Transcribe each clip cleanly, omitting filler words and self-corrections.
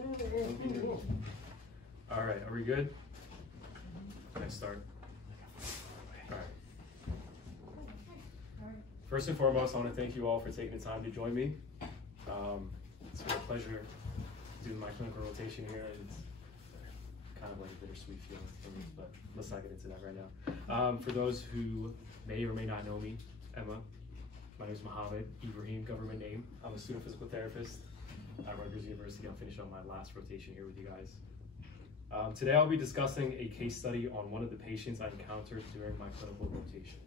All right, are we good? Can I start? All right. First and foremost, I want to thank you all for taking the time to join me. It's been a pleasure doing my clinical rotation here. It's kind of like a bittersweet feeling for me, but let's not get into that right now. For those who may or may not know me, Emma, my name is Mohammed Ibrahim, government name. I'm a student physical therapist at Rutgers University. I'm finishing up my last rotation here with you guys. Today I'll be discussing a case study on one of the patients I encountered during my clinical rotation.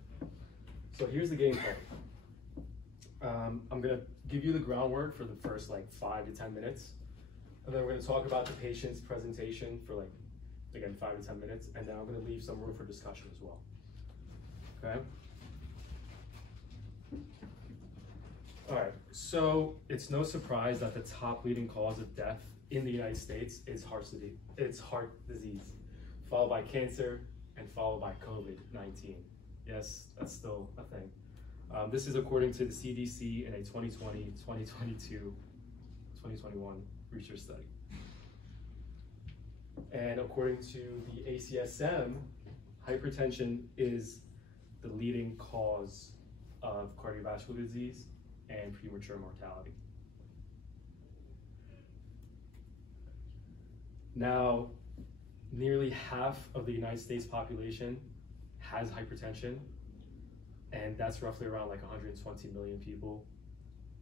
So here's the game plan. I'm gonna give you the groundwork for the first like 5 to 10 minutes. And then we're gonna talk about the patient's presentation for like, again, 5 to 10 minutes. And then I'm gonna leave some room for discussion as well, okay? All right, so it's no surprise that the top leading cause of death in the United States is heart disease, followed by cancer, and followed by COVID-19. Yes, that's still a thing. This is according to the CDC in a 2020, 2022, 2021 research study. And according to the ACSM, hypertension is the leading cause of cardiovascular disease and premature mortality. Now, nearly half of the United States population has hypertension, and that's roughly around like 120 million people.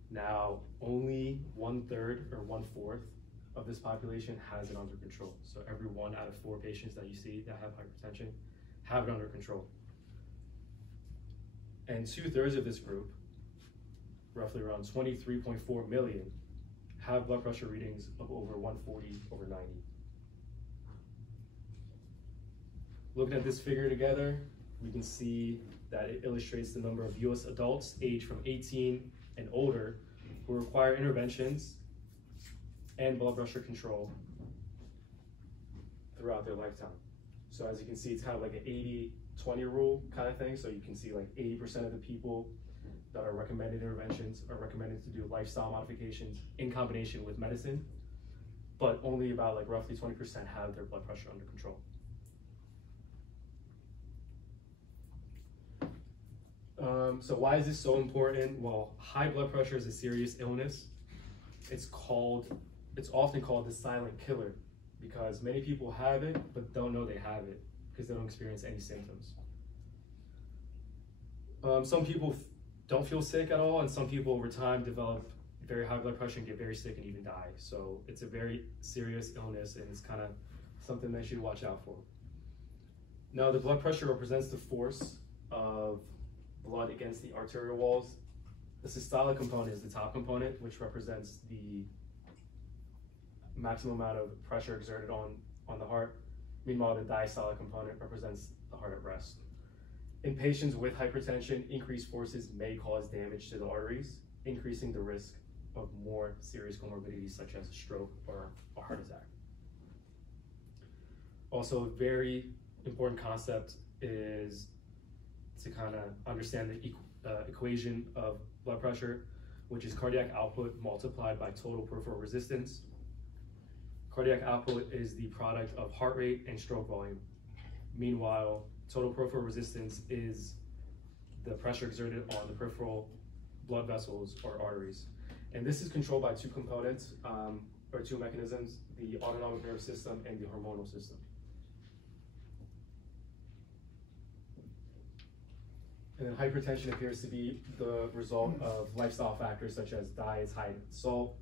Now, only 1/3 or 1/4 of this population has it under control. So every 1 out of 4 patients that you see that have hypertension have it under control. And 2/3 of this group, roughly around 23.4 million, have blood pressure readings of over 140 over 90. Looking at this figure together, we can see that it illustrates the number of US adults aged from 18 and older who require interventions and blood pressure control throughout their lifetime. So as you can see, it's kind of like an 80-20 rule kind of thing. So you can see like 80% of the people that are recommended interventions are recommended to do lifestyle modifications in combination with medicine, but only about like roughly 20% have their blood pressure under control. So why is this so important? Well, high blood pressure is a serious illness. It's often called the silent killer because many people have it, but don't know they have it because they don't experience any symptoms. Some people don't feel sick at all, and some people over time develop very high blood pressure and get very sick and even die. So it's a very serious illness, and it's kind of something that you should watch out for. Now, the blood pressure represents the force of blood against the arterial walls. The systolic component is the top component, which represents the maximum amount of pressure exerted on the heart. Meanwhile, the diastolic component represents the heart at rest. In patients with hypertension, increased forces may cause damage to the arteries, increasing the risk of more serious comorbidities such as a stroke or a heart attack. Also, a very important concept is to kind of understand the equation of blood pressure, which is cardiac output multiplied by total peripheral resistance. Cardiac output is the product of heart rate and stroke volume. Meanwhile, total peripheral resistance is the pressure exerted on the peripheral blood vessels or arteries. And this is controlled by 2 components, or 2 mechanisms, the autonomic nervous system and the hormonal system. And then hypertension appears to be the result of lifestyle factors such as diets high in salt,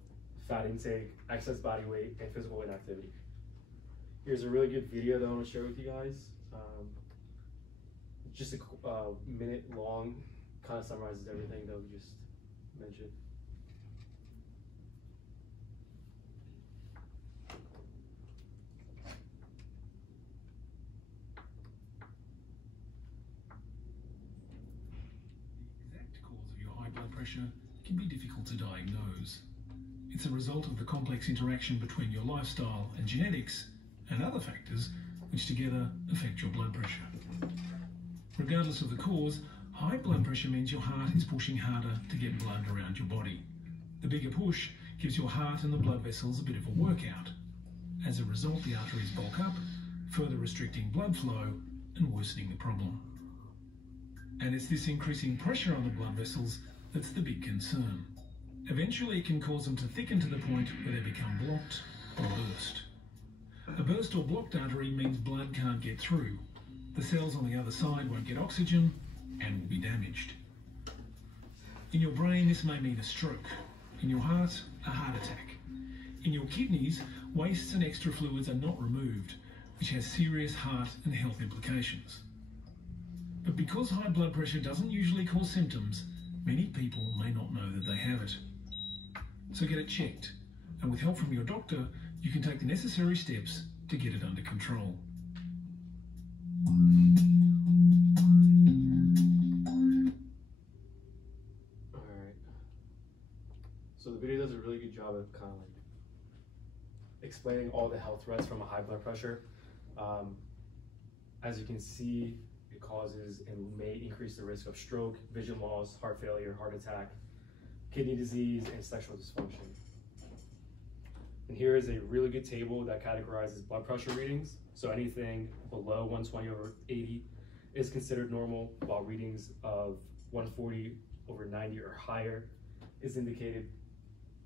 fat intake, excess body weight, and physical inactivity. Here's a really good video that I want to share with you guys. Just a minute long, kind of summarizes everything that we just mentioned. The exact cause of your high blood pressure can be difficult to diagnose. It's a result of the complex interaction between your lifestyle and genetics and other factors which together affect your blood pressure. Regardless of the cause, high blood pressure means your heart is pushing harder to get blood around your body. The bigger push gives your heart and the blood vessels a bit of a workout, As a result, the arteries bulk up, further restricting blood flow and worsening the problem. And it's this increasing pressure on the blood vessels that's the big concern. Eventually, it can cause them to thicken to the point where they become blocked or burst. A burst or blocked artery means blood can't get through. The cells on the other side won't get oxygen and will be damaged. In your brain, this may mean a stroke. In your heart, a heart attack. In your kidneys, wastes and extra fluids are not removed, which has serious heart and health implications. But because high blood pressure doesn't usually cause symptoms, many people may not know that they have it. So get it checked, and with help from your doctor, you can take the necessary steps to get it under control. Alright. So the video does a really good job of kind of like explaining all the health threats from a high blood pressure. As you can see, it causes and may increase the risk of stroke, vision loss, heart failure, heart attack, kidney disease, and sexual dysfunction. And here is a really good table that categorizes blood pressure readings. So anything below 120/80 is considered normal, while readings of 140/90 or higher is indicated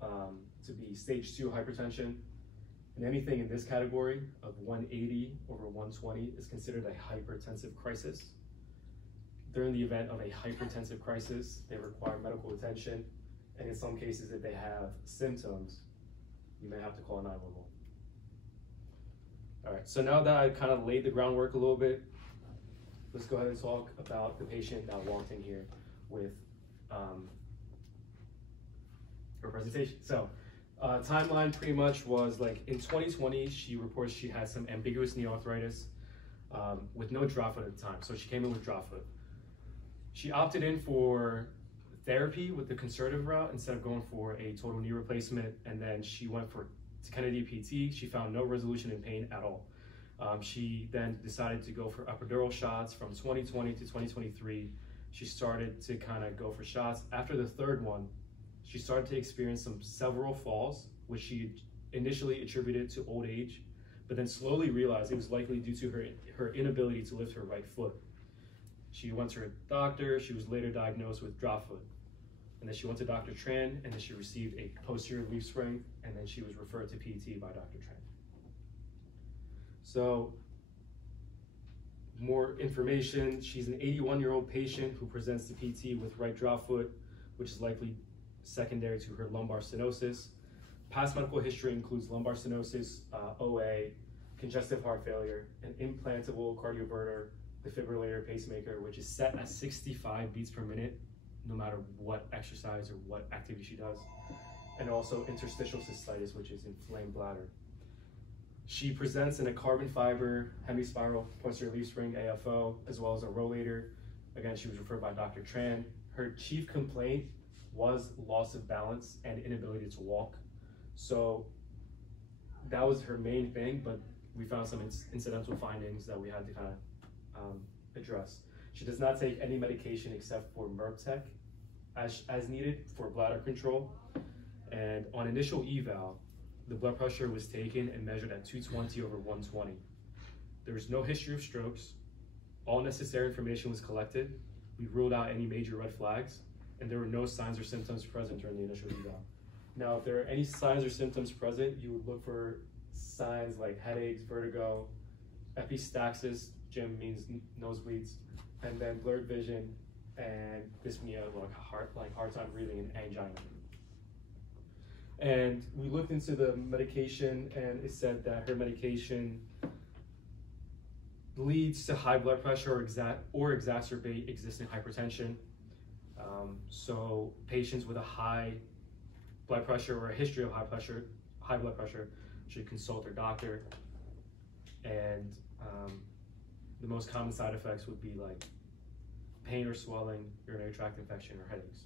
to be stage 2 hypertension. And anything in this category of 180/120 is considered a hypertensive crisis. During the event of a hypertensive crisis, they require medical attention, and in some cases, if they have symptoms, you may have to call 911. All right, so now that I kind of laid the groundwork a little bit, let's go ahead and talk about the patient that walked in here with her presentation. So timeline pretty much was like in 2020, she reports she had some ambiguous knee arthritis with no drop foot at the time. So she came in with drop foot. She opted in for therapy with the conservative route instead of going for a total knee replacement, and then she went to Kennedy PT. She found no resolution in pain at all. She then decided to go for epidural shots from 2020 to 2023. She started to kind of go for shots. After the third one, she started to experience several falls, which she initially attributed to old age, but then slowly realized it was likely due to her inability to lift her right foot. She went to her doctor. She was later diagnosed with drop foot. And then she went to Dr. Tran, and then she received a posterior leaf spring, and then she was referred to PT by Dr. Tran. So, more information. She's an 81-year-old patient who presents to PT with right drop foot, which is likely secondary to her lumbar stenosis. Past medical history includes lumbar stenosis, OA, congestive heart failure, an implantable cardioverter, defibrillator pacemaker, which is set at 65 beats per minute, no matter what exercise or what activity she does, and also interstitial cystitis, which is inflamed bladder. She presents in a carbon fiber hemispiral posterior leaf spring AFO, as well as a rollator. Again, she was referred by Dr. Tran. Her chief complaint was loss of balance and inability to walk. So that was her main thing, but we found some incidental findings that we had to kind of address. She does not take any medication except for Myrtec as needed for bladder control. And on initial eval, the blood pressure was taken and measured at 220/120. There was no history of strokes. All necessary information was collected. We ruled out any major red flags, and there were no signs or symptoms present during the initial eval. Now, if there are any signs or symptoms present, you would look for signs like headaches, vertigo, epistaxis, Jim means nosebleeds, and then blurred vision and dyspnea, like hard time breathing, and angina. And we looked into the medication, and it said that her medication leads to high blood pressure or exacerbate existing hypertension. So patients with a high blood pressure or a history of high blood pressure should consult their doctor. And the most common side effects would be like pain or swelling, urinary tract infection, or headaches.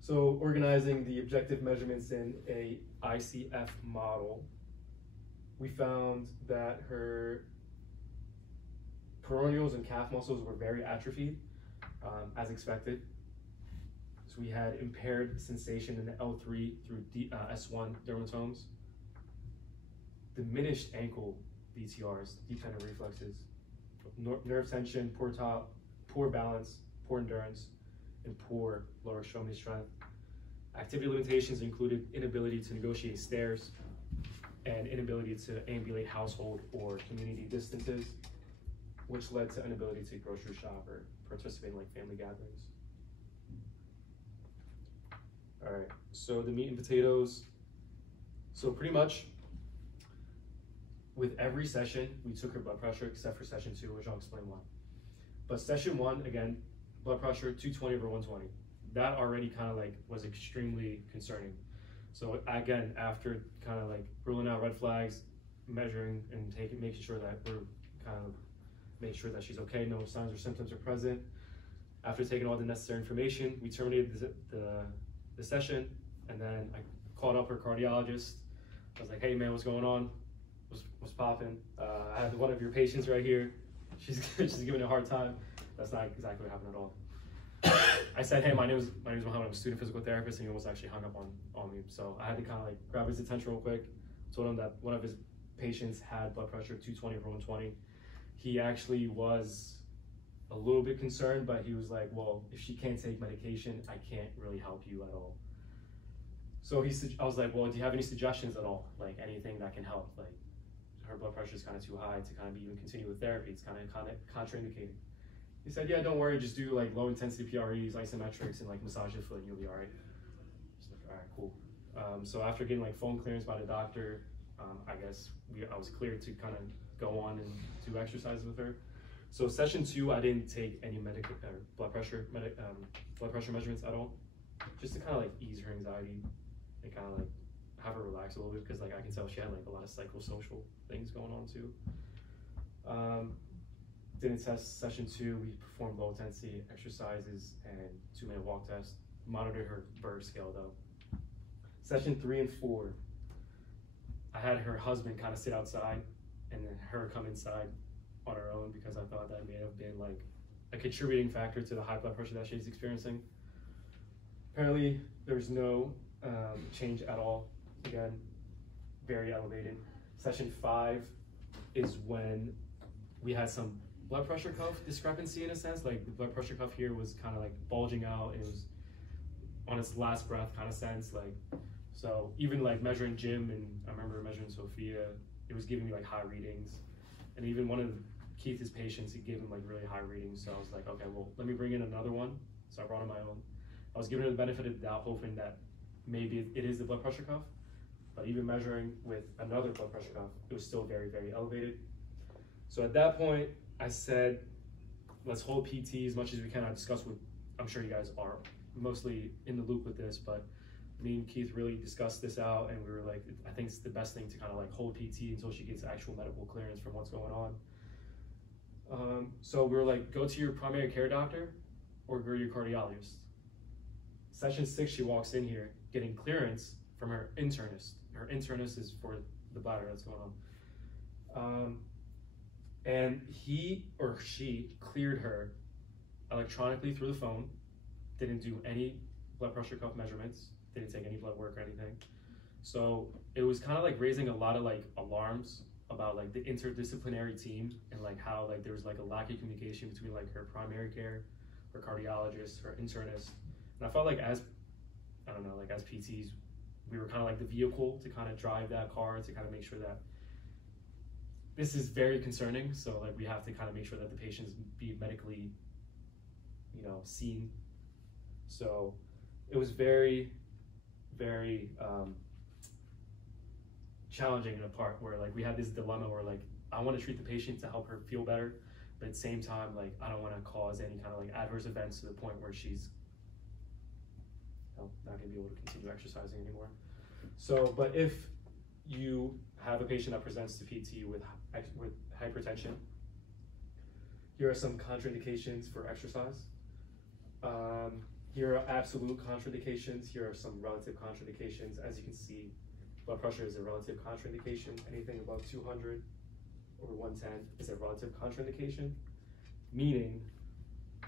So organizing the objective measurements in a ICF model, we found that her peroneals and calf muscles were very atrophied, as expected. So So we had impaired sensation in the L3 through S1 dermatomes, diminished ankle BTRs, deep tendon reflexes, nerve tension, poor balance, poor endurance, and poor lower extremity strength. Activity limitations included inability to negotiate stairs and inability to ambulate household or community distances, which led to inability to grocery shop or participate in like family gatherings. All right, so the meat and potatoes. So pretty much with every session, we took her blood pressure except for session 2, which I'll explain why. But session 1, again, blood pressure 220/120. That already kind of like was extremely concerning. So again, after kind of like ruling out red flags, measuring and making sure that we're kind of make sure that she's okay, no signs or symptoms are present. After taking all the necessary information, we terminated the session, and then I called up her cardiologist. I was like, hey man, what's going on? What's popping? I have one of your patients right here. She's giving a hard time. That's not exactly what happened at all. I said, hey, my name is Mohammed. I'm a student physical therapist, and he almost actually hung up on me. So I had to kind of like grab his attention real quick. Told him that one of his patients had blood pressure 220/120. He actually was a little bit concerned, but he was like, well, if she can't take medication, I can't really help you at all. So I was like, well, do you have any suggestions at all? Like anything that can help? Like her blood pressure is kind of too high to kind of even continue with therapy. It's kind of contraindicated. He said, yeah, don't worry, just do like low intensity PREs, isometrics, and like massage your foot and you'll be all right. Just like, all right, cool. So after getting like phone clearance by the doctor, I guess I was cleared to kind of go on and do exercises with her. So session 2, I didn't take any blood pressure measurements at all, just to kind of like ease her anxiety and kind of like have her relax a little bit, because like I can tell she had like a lot of psychosocial things going on too. Didn't test session 2. We performed low intensity exercises and 2-minute walk test. Monitored her Berg scale though. Session 3 and 4, I had her husband kind of sit outside and then her come inside on her own, because I thought that may have been like a contributing factor to the high blood pressure that she's experiencing. Apparently there's no change at all. Again, very elevated. Session 5 is when we had some blood pressure cuff discrepancy in a sense. Like the blood pressure cuff here was kind of like bulging out. It was on its last breath kind of sense. Like, so even like measuring Jim, and I remember measuring Sophia, it was giving me like high readings. And even one of Keith's patients, he gave him like really high readings. So I was like, okay, well, let me bring in another one. So I brought in my own. I was giving her the benefit of the doubt, hoping that maybe it is the blood pressure cuff. But even measuring with another blood pressure cuff, it was still very, very elevated. So at that point, I said, let's hold PT as much as we can. I discussed with, I'm sure you guys are mostly in the loop with this, but me and Keith really discussed this out, and we were like, I think it's the best thing to kind of like hold PT until she gets actual medical clearance from what's going on. So we were like, go to your primary care doctor or go to your cardiologist. Session 6, she walks in here getting clearance from her internist. Her internist is for the bladder that's going on. And he or she cleared her electronically through the phone, didn't do any blood pressure cuff measurements, didn't take any blood work or anything. So it was kind of like raising a lot of like alarms about like the interdisciplinary team, and like how like there was like a lack of communication between like her primary care, her cardiologist, her internist. And I felt like as PTs, we were kind of like the vehicle to kind of drive that car to kind of make sure that this is very concerning. So like we have to kind of make sure that the patients be medically, seen. So it was very, very challenging in a part where like we had this dilemma where like I want to treat the patient to help her feel better, but at the same time like I don't want to cause any kind of like adverse events to the point where she's not going to be able to continue exercising anymore. So, but if you have a patient that presents to PT with hypertension, here are some contraindications for exercise. Here are absolute contraindications. Here are some relative contraindications. As you can see, blood pressure is a relative contraindication. Anything above 200 or 110 is a relative contraindication, meaning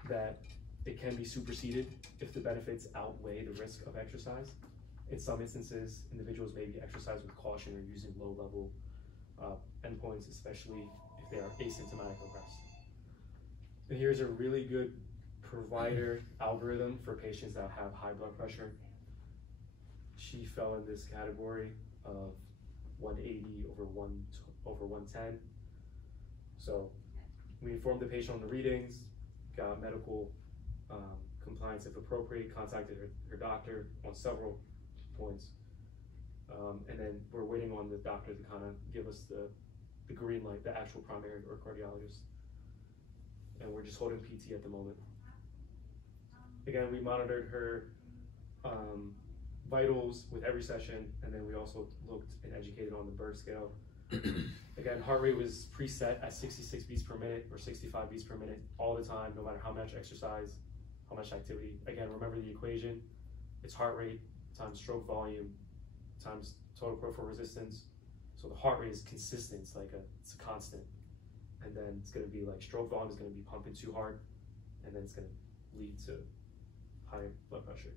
that it can be superseded if the benefits outweigh the risk of exercise. In some instances, individuals may be exercised with caution or using low-level endpoints, especially if they are asymptomatic at rest. And here's a really good provider algorithm for patients that have high blood pressure. She fell in this category of 180 over 110. So we informed the patient on the readings, got medical compliance if appropriate, contacted her doctor on several points. And then we're waiting on the doctor to kind of give us the green light, the actual primary or cardiologist. And we're just holding PT at the moment. Again, we monitored her vitals with every session, and then we also looked and educated on the Berg scale. Again, heart rate was preset at 66 beats per minute or 65 beats per minute all the time, no matter how much exercise, how much activity. Again, remember the equation. It's heart rate times stroke volume times total peripheral resistance. So the heart rate is consistent, it's a constant. And then it's gonna be like stroke volume is gonna be pumping too hard, and then it's gonna lead to high blood pressure.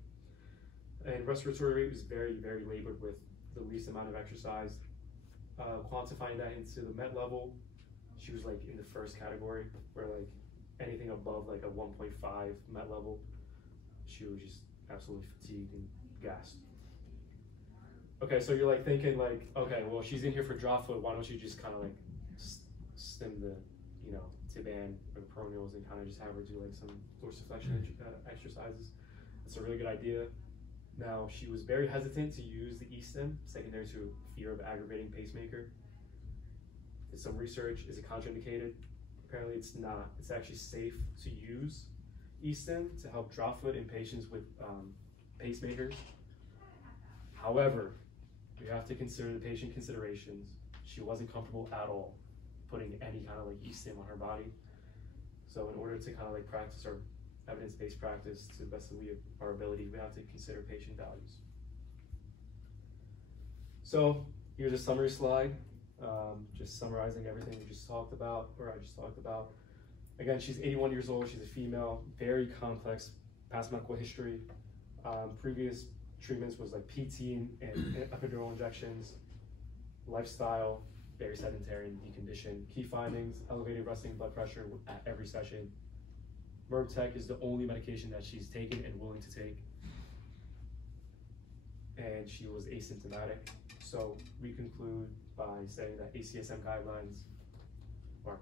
And respiratory rate was very, very labored with the least amount of exercise. Quantifying that into the MET level, she was like in the first category, where like anything above like a 1.5 MET level, she was just absolutely fatigued and gassed. Okay, so you're like thinking like, okay, well she's in here for drop foot, why don't you just kind of like stim the, you know, tiband or the peroneals and kind of just have her do like some dorsiflexion exercises. That's a really good idea. Now, she was very hesitant to use the E-stim, secondary to fear of aggravating pacemaker. Did some research, is it contraindicated? Apparently it's not. It's actually safe to use E-stim to help drop foot in patients with pacemakers. However, we have to consider the patient considerations. She wasn't comfortable at all putting any kind of like E-stim on her body. So in order to kind of like practice our evidence-based practice to the best of our ability, we have to consider patient values. So here's a summary slide, just summarizing everything we just talked about, or I just talked about. Again, she's 81 years old, she's a female, very complex past medical history. Previous treatments was like PT and epidural injections, lifestyle, very sedentary and deconditioned. Key findings, elevated resting blood pressure at every session. Tech is the only medication that she's taken and willing to take. And she was asymptomatic. So we conclude by saying that ACSM guidelines are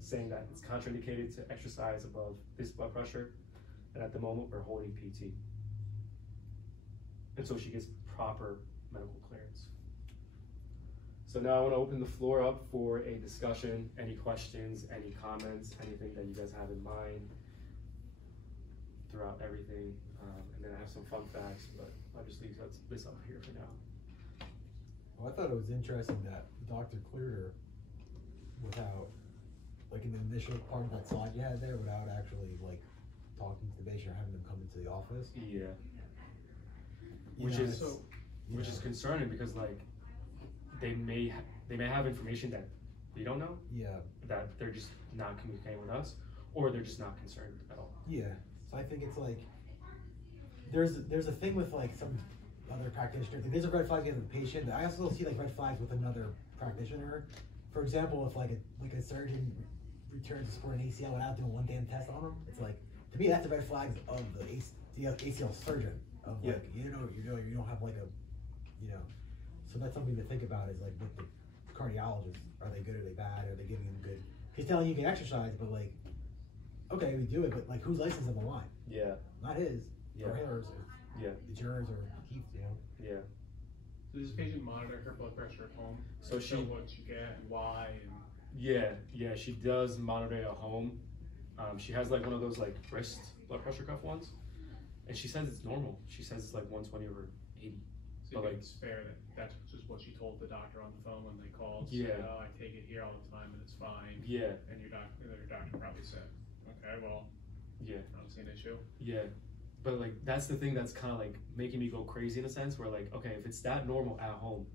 saying that it's contraindicated to exercise above this blood pressure. And at the moment, we're holding PT. And so she gets proper medical clearance. So now I want to open the floor up for a discussion, any questions, any comments, anything that you guys have in mind throughout everything. And then I have some fun facts, but I'll just leave this up here for now. Well, I thought it was interesting that the doctor cleared her without, like in the initial part of that slide you had there, without actually like talking to the patient or having them come into the office. Yeah. Which is concerning because like they may have information that we don't know. Yeah. That they're just not communicating with us, or they're just not concerned at all. Yeah. So I think it's like there's a thing with like some other practitioner. There's a red flag in the patient. I also see like red flags with another practitioner. For example, if like a surgeon returns to score an ACL without doing one damn test on him, it's like, to me that's the red flags of the ACL surgeon. Of like, you know what you're doing, you don't have like a, you know. So that's something to think about is like with the cardiologist, are they good, are they bad, are they giving them good? He's telling you can exercise, but like, okay, we do it, but like whose license on the line? Yeah. Not his, or hers, or it's yours or Keith's, you know? Yeah. So does this patient monitor her blood pressure at home? So she, what you get and why? And... Yeah, she does monitor at home. She has like one of those like wrist blood pressure cuff ones, and she says it's normal. She says it's like 120 over 80. So you think it's fair that that's just what she told the doctor on the phone when they called? Yeah. Said, oh, I take it here all the time and it's fine. Yeah. And your doctor probably said, okay, well, yeah, I don't see an issue. Yeah. But like that's the thing that's kind of like making me go crazy in a sense where like, okay, if it's that normal at home,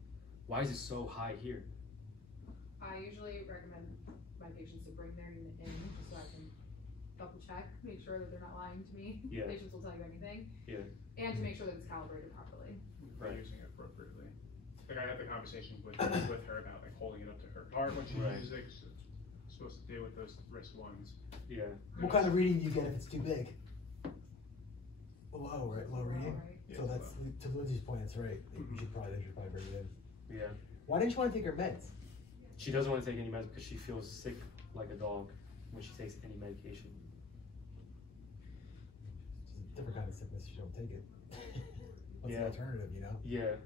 why is it so high here? I usually recommend my patients to bring their unit in just so I can double check, make sure that they're not lying to me. Yeah. Patients will tell you anything. Yeah. And to make sure that it's calibrated properly. Right. Using it appropriately. Like I had the conversation with her about like holding it up to her heart when she uses it. 'Cause it's supposed to deal with those wrist ones. Yeah. What kind of reading do you get if it's too big? Low, right? Low reading? Right. Yeah, So that's, to Lindsay's point, that's right. Mhm. They should probably bring it in. Yeah. Why didn't you want to take her meds? She doesn't want to take any meds because she feels sick like a dog when she takes any medication. It's a different kind of sickness, you don't take it. What's Yeah. the alternative, you know? Yeah.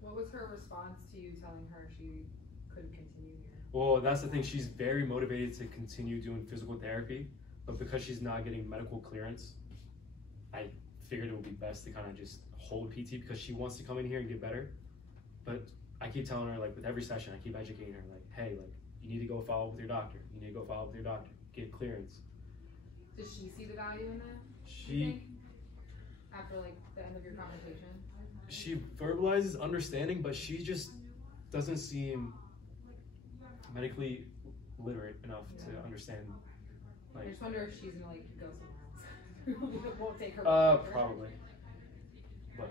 What was her response to you telling her she couldn't continue here? Well, that's the thing. She's very motivated to continue doing physical therapy, but because she's not getting medical clearance, I figured it would be best to kind of just hold PT because she wants to come in here and get better. But I keep telling her, like, with every session, I keep educating her, like, hey, like, you need to go follow up with your doctor. You need to go follow up with your doctor. Get clearance. Does she see the value in that? you She think? After like the end of your conversation? she verbalizes understanding, but she just doesn't seem medically literate enough to understand. I Like, just wonder if she's gonna like go somewhere else. Won't take her. blood pressure. probably. But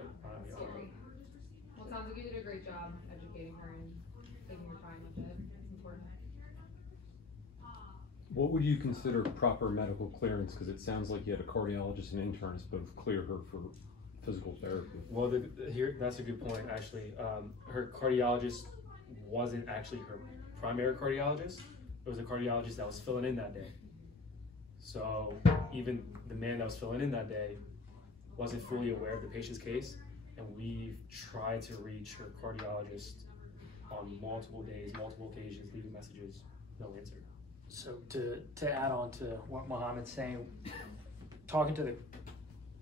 Scary. Well, it sounds like you did a great job educating her and taking your time with it. It's important. What would you consider proper medical clearance? Because it sounds like you had a cardiologist and internist both clear her for physical therapy. well, here that's a good point actually. Her cardiologist wasn't actually her primary cardiologist. It was a cardiologist that was filling in that day. So even the man that was filling in that day wasn't fully aware of the patient's case, and we tried to reach her cardiologist on multiple days, multiple occasions, leaving messages, no answer. So to add on to what Mohammed's saying, talking to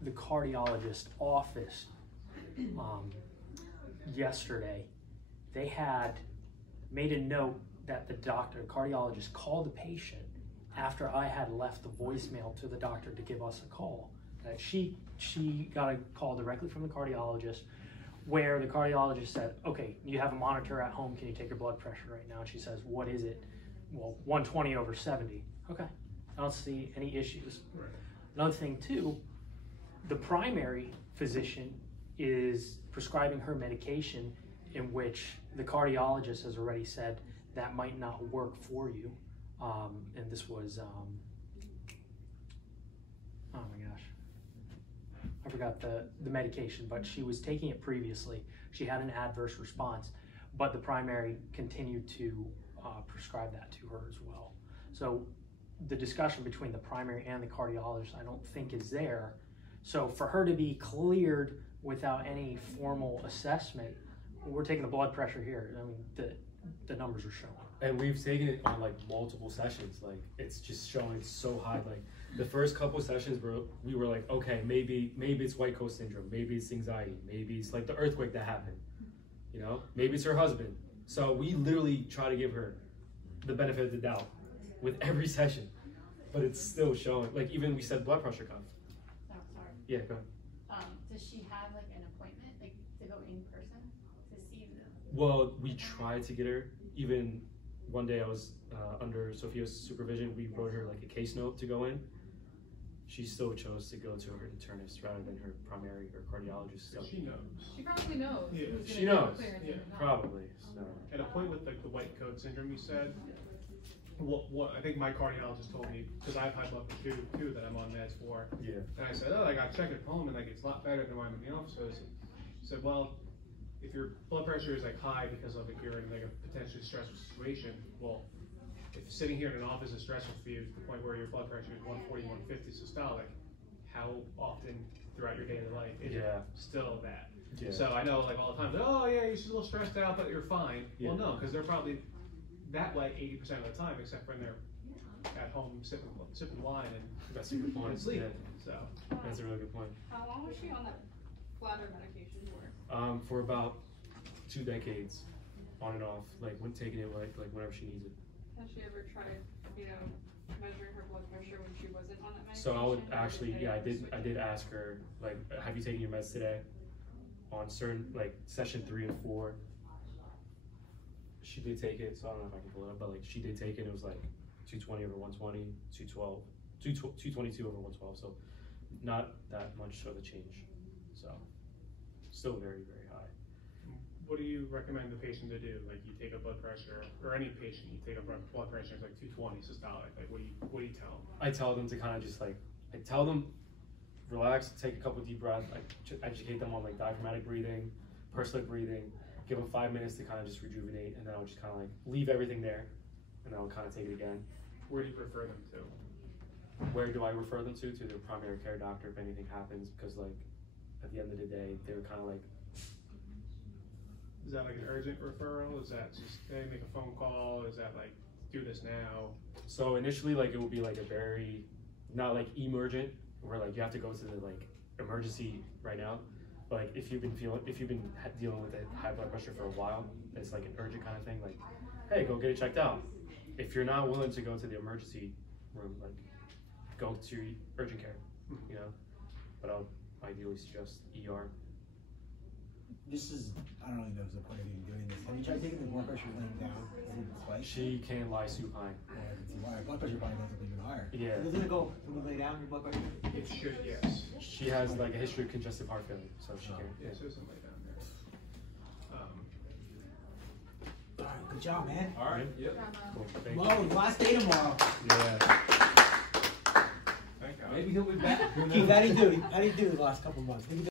the cardiologist office yesterday, they had made a note that the cardiologist called the patient after I had left the voicemail to the doctor to give us a call. That she got a call directly from the cardiologist where the cardiologist said, okay, you have a monitor at home, can you take your blood pressure right now? And she says, what is it? Well, 120/70. Okay, I don't see any issues. Right. Another thing too, the primary physician is prescribing her medication in which the cardiologist has already said that might not work for you. And this was, oh my gosh, I forgot the medication, but she was taking it previously. She had an adverse response, but the primary continued to prescribe that to her as well. So the discussion between the primary and the cardiologist, I don't think is there. So for her to be cleared without any formal assessment, we're taking the blood pressure here. I mean, the numbers are showing. And we've taken it on like multiple sessions. Like it's just showing so high. Like the first couple of sessions we were like, okay, maybe it's white coat syndrome, maybe it's anxiety, maybe it's like the earthquake that happened, you know, maybe it's her husband. So we literally try to give her the benefit of the doubt with every session, but it's still showing. Like even we said blood pressure cuff. Oh, sorry. Yeah, go ahead. Does she have like an appointment, like to go in person to see them? Well, we tried to get her. Even one day I was under Sophia's supervision, we wrote her like a case note to go in. She still chose to go to her internist rather than her primary or cardiologist. So She knows. She probably knows. Yeah. who's gonna She give her knows. clearance Yeah. and who's not. probably. So. At a point with like the white coat syndrome you said, what I think my cardiologist told me, because I've had blood pressure too that I'm on meds for, Yeah. and I said, oh, I got checked at home and like it's a lot better than when I'm in the office. So he said, well, if your blood pressure is like high because of like you're in like a potentially stressful situation, well, if sitting here in an office is stressful for you to the point where your blood pressure is 140, 150 systolic, how often throughout your daily life is it still that? Yeah. So I know like all the time, oh yeah, you're just a little stressed out, but you're fine. Yeah. Well, no, because they're probably that way 80% of the time, except when they're at home sipping wine and That's a good point. sleep. Yeah. So That's a really good point. How long was she on that bladder medication for? For about 2 decades, on and off, like when taking it like whenever she needs it. Has she ever tried, measuring her blood pressure when she wasn't on that medication? So I would or actually, did they yeah, switch I did ask her, like, have you taken your meds today? On certain, like, session 3 and 4, she did take it, so I don't know if I can pull it up, but like, she did take it, it was like 220/120, 212, 222 over 112, so not that much of a change. So still very, very high. What do you recommend the patient to do? Like you take a blood pressure, or any patient, you take a blood pressure, it's like 220 systolic. Like what do you tell them? I tell them to kind of just like, I tell them relax, take a couple deep breaths, I educate them on like diaphragmatic breathing, pursed lip breathing, give them 5 minutes to kind of just rejuvenate, and then I'll just kind of like leave everything there, and then I'll kind of take it again. Where do you refer them to? Where do I refer them to? To their primary care doctor if anything happens, because like at the end of the day, they're kind of like. Is that like an urgent referral? Is that just, hey, make a phone call? Is that like, do this now? So initially, like it will be like a very, not like emergent, where like you have to go to the like emergency right now. But like if you've been dealing with a high blood pressure for a while, it's like an urgent kind of thing. Like, hey, go get it checked out. If you're not willing to go to the emergency room, like go to urgent care, you know. But I'll ideally suggest ER. This is, I don't really know the point of even doing this. Have you tried taking the blood pressure laying down? Does it spike? She can lie supine. Yeah, I can see why. Blood pressure probably goes up even higher. Yeah. Doesn't it go when you lay down, your blood pressure? It should, yes. She has like a history of congestive heart failure, so she can. Yeah, so something like that there. All right, good job, man. All right. Yep. Cool. Thank you. Whoa, last day tomorrow. Yeah. Thank God. Maybe he'll be back. Keith, how do you do the last couple months?